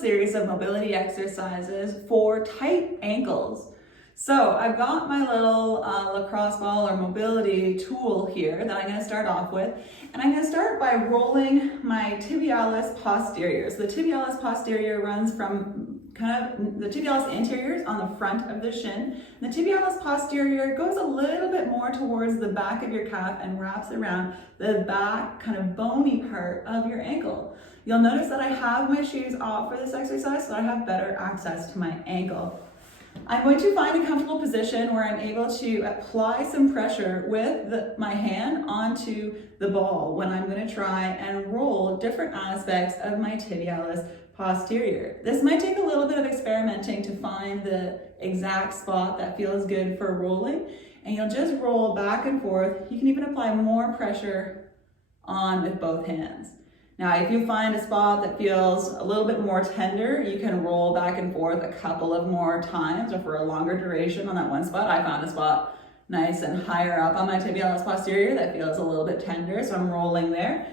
series of mobility exercises for tight ankles. So I've got my little lacrosse ball or mobility tool here that I'm going to start off with. And I'm going to start by rolling my tibialis posterior. So the tibialis posterior runs from the tibialis anterior is on the front of the shin. The tibialis posterior goes a little bit more towards the back of your calf and wraps around the back kind of bony part of your ankle. You'll notice that I have my shoes off for this exercise so that I have better access to my ankle. I'm going to find a comfortable position where I'm able to apply some pressure with my hand onto the ball when I'm going to try and roll different aspects of my tibialis posterior. This might take a little bit of experimenting to find the exact spot that feels good for rolling, and you'll just roll back and forth. You can even apply more pressure on with both hands. Now, if you find a spot that feels a little bit more tender, you can roll back and forth a couple of more times or for a longer duration on that one spot. I found a spot nice and higher up on my tibialis posterior that feels a little bit tender, so I'm rolling there.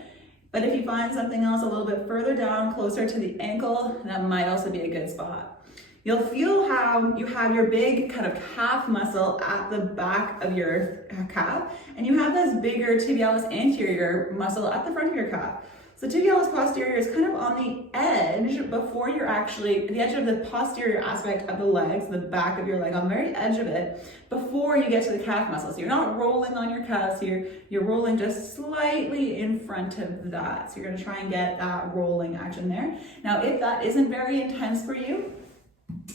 But if you find something else a little bit further down, closer to the ankle, that might also be a good spot. You'll feel how you have your big kind of calf muscle at the back of your calf, and you have this bigger tibialis anterior muscle at the front of your calf. So tibialis posterior is kind of on the edge before you're actually, the edge of the posterior aspect of the legs, the back of your leg, on the very edge of it, before you get to the calf muscle. So you're not rolling on your calves here, you're rolling just slightly in front of that. So you're gonna try and get that rolling action there. Now, if that isn't very intense for you,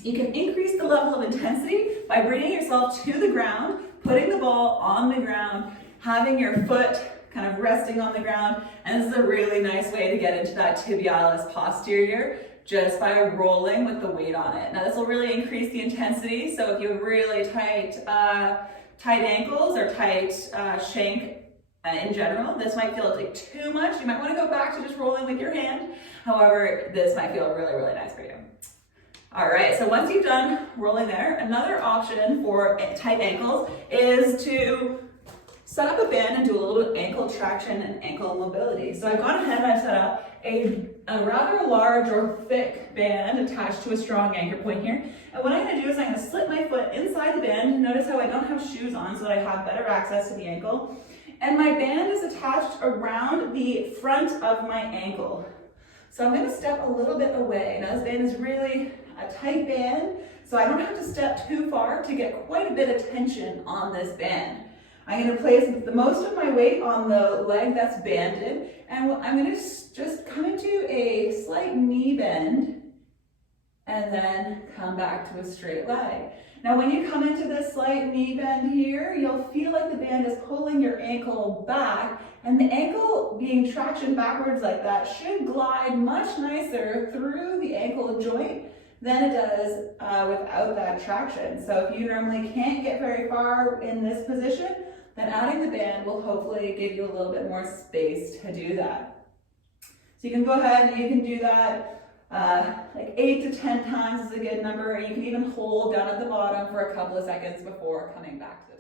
you can increase the level of intensity by bringing yourself to the ground, putting the ball on the ground, having your foot kind of resting on the ground, and this is a really nice way to get into that tibialis posterior just by rolling with the weight on it. Now this will really increase the intensity, so if you have really tight ankles or tight shank in general, this might feel like too much. You might want to go back to just rolling with your hand. However, this might feel really, really nice for you. All right, so once you've done rolling there, another option for tight ankles is to set up a band and do a little bit of ankle traction and ankle mobility. So I've gone ahead and I've set up a rather large or thick band attached to a strong anchor point here. And what I'm gonna do is I'm gonna slip my foot inside the band. Notice how I don't have shoes on so that I have better access to the ankle. And my band is attached around the front of my ankle. So I'm gonna step a little bit away. Now this band is really a tight band, so I don't have to step too far to get quite a bit of tension on this band. I'm going to place the most of my weight on the leg that's banded, and I'm going to just come into a slight knee bend and then come back to a straight leg. Now when you come into this slight knee bend here, you'll feel like the band is pulling your ankle back, and the ankle being traction backwards like that should glide much nicer through the ankle joint than it does without that traction. So if you normally can't get very far in this position, then adding the band will hopefully give you a little bit more space to do that. So you can go ahead and you can do that like 8 to 10 times is a good number. You can even hold down at the bottom for a couple of seconds before coming back to the